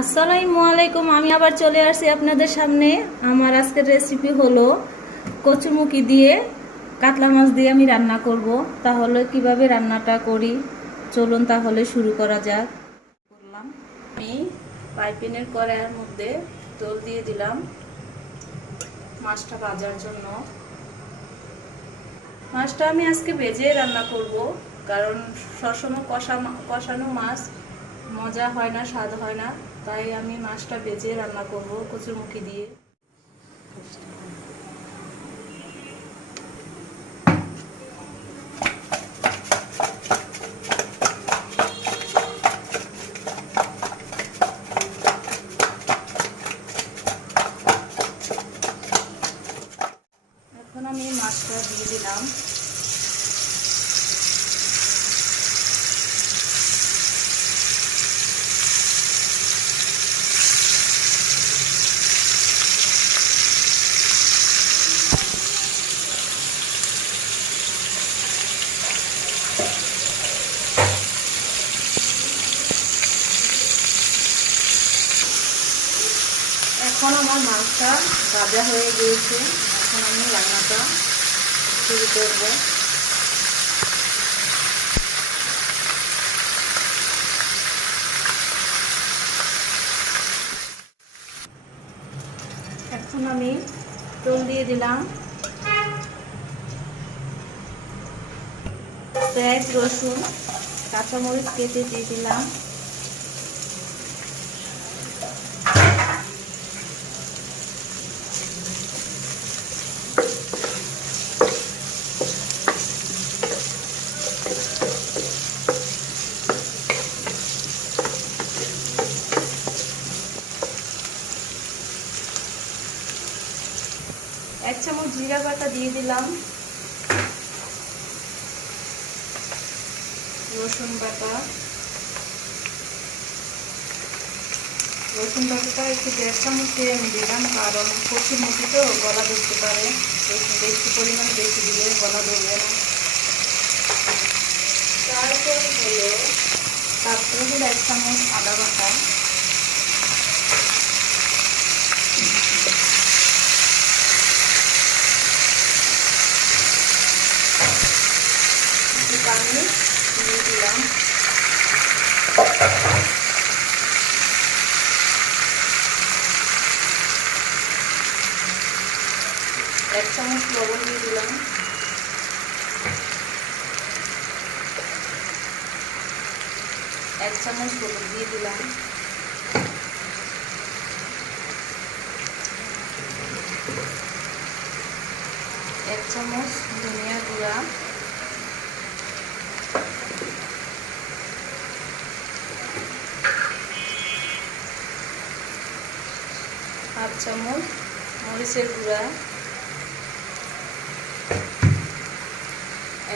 আসসালামু আলাইকুম। আমি আবার চলে আসছি আপনাদের সামনে। আমার আজকের রেসিপি হলো কচুরমুখী দিয়ে কাতলা মাছ দিয়ে আমি রান্না করব। তাহলে কিভাবে রান্নাটা করি চলুন তাহলে শুরু করা যাক। করলাম আমি পাইপিনের কড়াইয়ের মধ্যে তেল দিয়ে দিলাম মাছটা ভাজার জন্য। মাছটা আমি আজকে ভেজে রান্না করব, কারণ সবসময় কষানো মাছ মজা হয় না, স্বাদ হয় না, তাই আমি মাছটা ভেজে রান্না করব কচুরমুখী দিয়ে। এখন আমি মাছটা দিয়ে দিলাম। এখন আমার মাছটা ভাজা হয়ে গিয়েছে। এখন আমি রান্নাটা শুরু করব। এখন আমি তেল দিয়ে দিলাম, পেঁয়াজ রসুন কাঁচামরিচ কেটে দিয়ে দিলাম, এক চামচ জিরা বাটা দিয়ে দিলাম, রসুন বাটাটা একটু 1.5 চামচ দিয়ে আমি দিলাম, কারণ কচুরমুখী তো গলা ধরতে পারে, বেশি পরিমাণ বেশি দিলে গলা ধরবে না। তারপর হলো 1 চামচ আদা বাটা, পানি দিয়ে দিলাম, 1 চামচ লবণ দিয়ে দিলাম, 1 চামচ হলুদ দিয়ে দিলাম, 1 চামচ ধনিয়া গুঁড়া, 1/2 চামচ মরিচের গুঁড়া।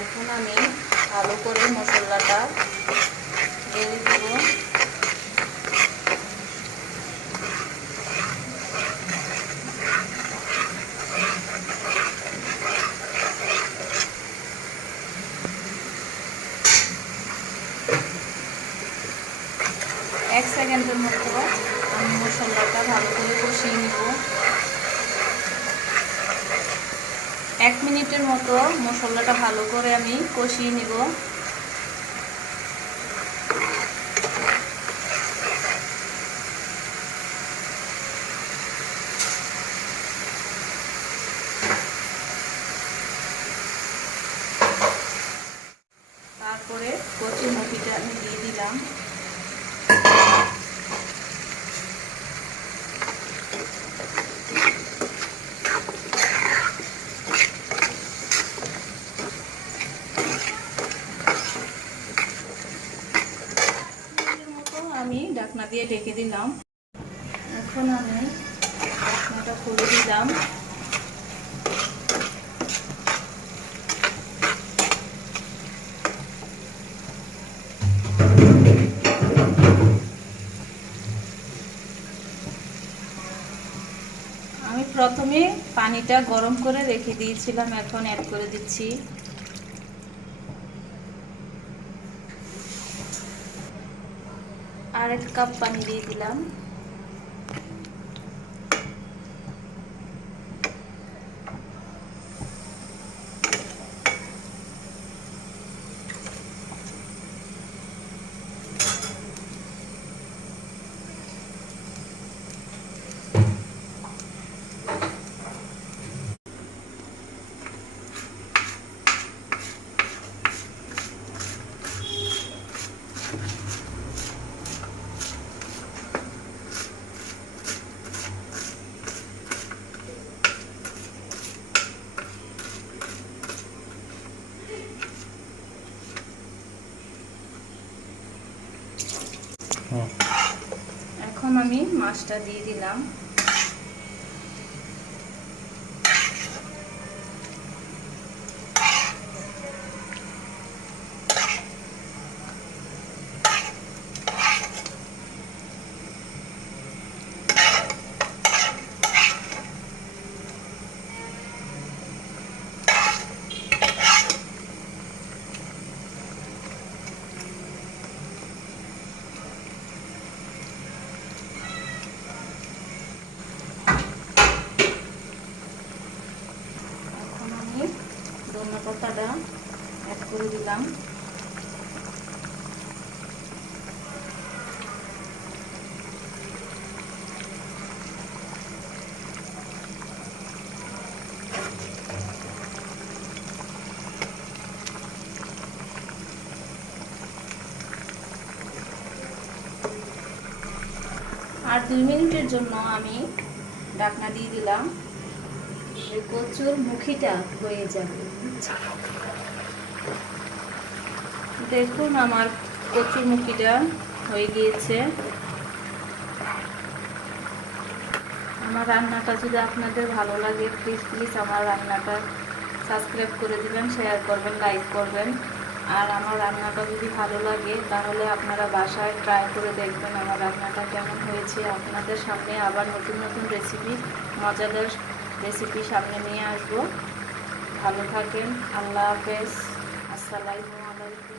এখন আমি ভালো করে মশলাটা ঢেলে দেব। এক সেকেন্ডের মতো আমি মশলাটা ভালো করে কষিয়ে নিব। 1 মিনিটের মতো মশলাটা ভালো করে আমি কষিয়ে নিব। তারপরে কচুরমুখীটা আমি দিয়ে দিলাম। আমি ঢাকনা দিয়ে ঢেকে দিলাম। এখন আমি ঢাকনাটা খুলে দিলাম। আমি প্রথমে পানিটা গরম করে রেখে দিয়েছিলাম, এখন অ্যাড করে দিচ্ছি। আর 1 কাপ পানি দিয়ে দিলাম। এখন আমি মাছটা দিয়ে দিলাম। ধনিয়া পাতাটা অ্যাড করে দিলাম। আর 2 মিনিটের জন্য আমি ঢাকনা দিয়ে দিলাম। এই কচুর মুখিটা হয়ে যাবে। দেখুন আমার কচুর মুখিটা হয়ে গিয়েছে। আমার রান্নাটা যদি আপনাদের ভালো লাগে প্লিজ আমার রান্নাটা সাবস্ক্রাইব করে দিবেন, শেয়ার করবেন, লাইক করবেন। আর আমার রান্নাটা যদি ভালো লাগে তাহলে আপনারা বাসায় ট্রাই করে দেখবেন আমার রান্নাটা কেমন হয়েছে। আপনাদের সামনে আবার নতুন নতুন রেসিপি, মজাদার রেসিপি সামনে নিয়ে আসবো। ভালো থাকেন। আল্লাহ হাফেজ। আসসালামু আলাইকুম।